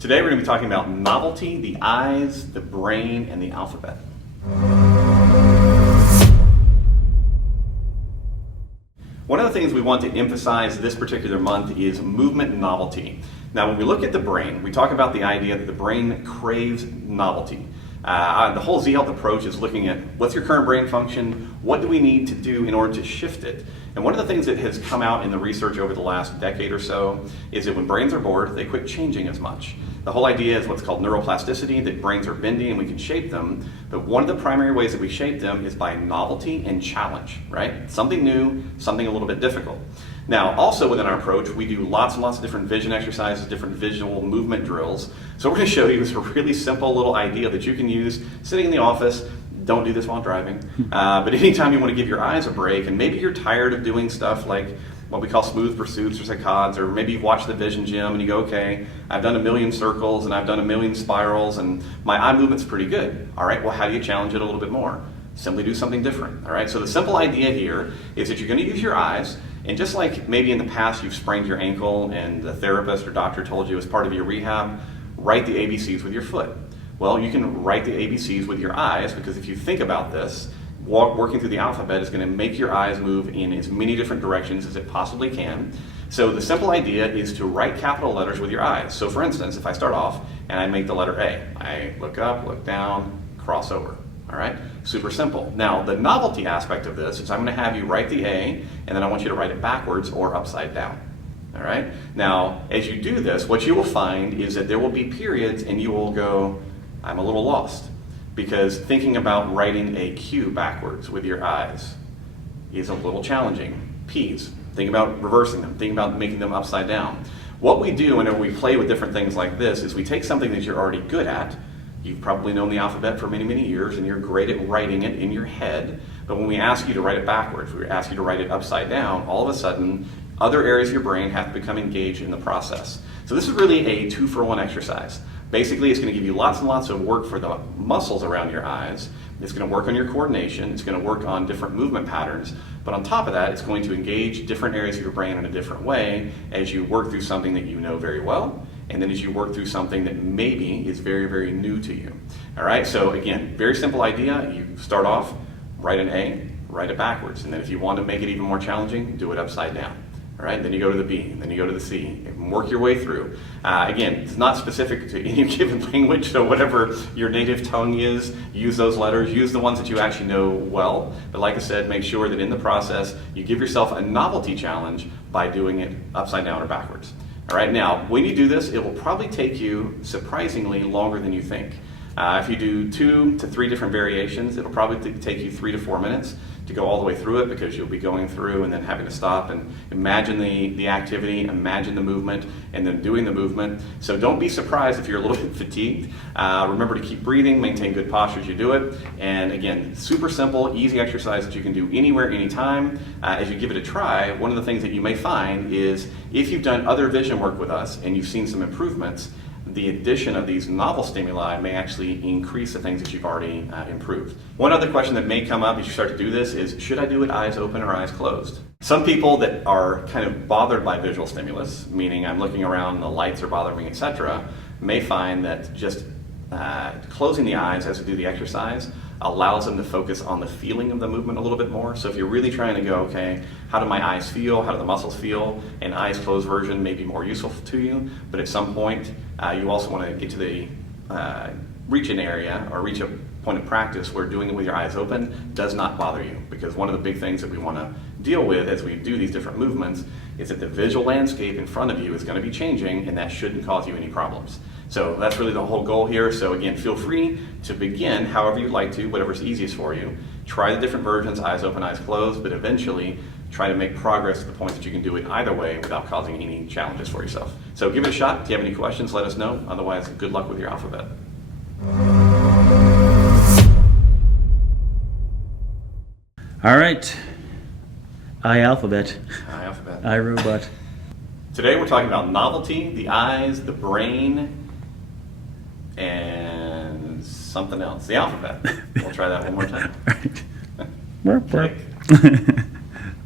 Today we're going to be talking about novelty, the eyes, the brain, and the alphabet. One of the things we want to emphasize this particular month is movement novelty. Now when we look at the brain, we talk about the idea that the brain craves novelty. The whole Z-Health approach is looking at what's your current brain function, what do we need to do in order to shift it. And one of the things that has come out in the research over the last decade or so is that when brains are bored, they quit changing as much. The whole idea is what's called neuroplasticity, that brains are bendy and we can shape them, but one of the primary ways that we shape them is by novelty and challenge, right? Something new, something a little bit difficult. Now, also within our approach, we do lots and lots of different vision exercises, different visual movement drills. So we're going to show you this really simple little idea that you can use sitting in the office. Don't do this while driving, but anytime you want to give your eyes a break, and maybe you're tired of doing stuff like what we call smooth pursuits or saccades, or maybe you've watched the vision gym and you go, okay, I've done 1,000,000 circles and I've done 1,000,000 spirals and my eye movement's pretty good. All right, well, how do you challenge it a little bit more? Simply do something different. All right, so the simple idea here is that you're going to use your eyes, and just like maybe in the past you've sprained your ankle and the therapist or doctor told you as part of your rehab, write the ABCs with your foot. Well, you can write the ABCs with your eyes, because if you think about this, working through the alphabet is going to make your eyes move in as many different directions as it possibly can. So the simple idea is to write capital letters with your eyes. So for instance, if I start off and I make the letter A, I look up, look down, cross over. All right, super simple. Now the novelty aspect of this is I'm going to have you write the A, and then I want you to write it backwards or upside down. All right, now as you do this, what you will find is that there will be periods and you will go, I'm a little lost, because thinking about writing a Q backwards with your eyes is a little challenging. P's, think about reversing them, think about making them upside down. What we do whenever we play with different things like this is we take something that you're already good at. You've probably known the alphabet for many, many years and you're great at writing it in your head, but when we ask you to write it backwards, we ask you to write it upside down, all of a sudden other areas of your brain have to become engaged in the process. So this is really a 2-for-1 exercise. Basically, it's going to give you lots and lots of work for the muscles around your eyes. It's going to work on your coordination. It's going to work on different movement patterns. But on top of that, it's going to engage different areas of your brain in a different way as you work through something that you know very well, and then as you work through something that maybe is very, very new to you. All right, so again, very simple idea. You start off, write an A, write it backwards. And then if you want to make it even more challenging, do it upside down. All right, then you go to the B, then you go to the C, and work your way through. Again, it's not specific to any given language, so whatever your native tongue is, use those letters, use the ones that you actually know well. But like I said, make sure that in the process, you give yourself a novelty challenge by doing it upside down or backwards. All right, now, when you do this, it will probably take you surprisingly longer than you think. If you do 2 to 3 different variations, it'll probably take you 3 to 4 minutes to go all the way through it, because you'll be going through and then having to stop and imagine the activity, imagine the movement, and then doing the movement. So don't be surprised if you're a little bit fatigued. Remember to keep breathing, maintain good posture as you do it. And again, super simple, easy exercise that you can do anywhere, anytime. As you give it a try, one of the things that you may find is if you've done other vision work with us and you've seen some improvements, the addition of these novel stimuli may actually increase the things that you've already improved. One other question that may come up as you start to do this is, should I do it eyes open or eyes closed? Some people that are kind of bothered by visual stimulus, meaning I'm looking around, the lights are bothering me, etc., may find that just closing the eyes as we do the exercise allows them to focus on the feeling of the movement a little bit more. So if you're really trying to go, okay, how do my eyes feel? How do the muscles feel? An eyes closed version may be more useful to you, but at some point you also want to get to the reach an area or reach a point of practice where doing it with your eyes open does not bother you, because one of the big things that we want to deal with as we do these different movements is that the visual landscape in front of you is going to be changing, and that shouldn't cause you any problems. So that's really the whole goal here. So again, feel free to begin however you'd like to, whatever's easiest for you. Try the different versions, eyes open, eyes closed, but eventually try to make progress to the point that you can do it either way without causing any challenges for yourself. So give it a shot. If you have any questions, let us know. Otherwise, good luck with your alphabet. All right. I alphabet. I alphabet. I robot. Today we're talking about novelty, the eyes, the brain, and something else, the alphabet. We'll try that one more time. All right.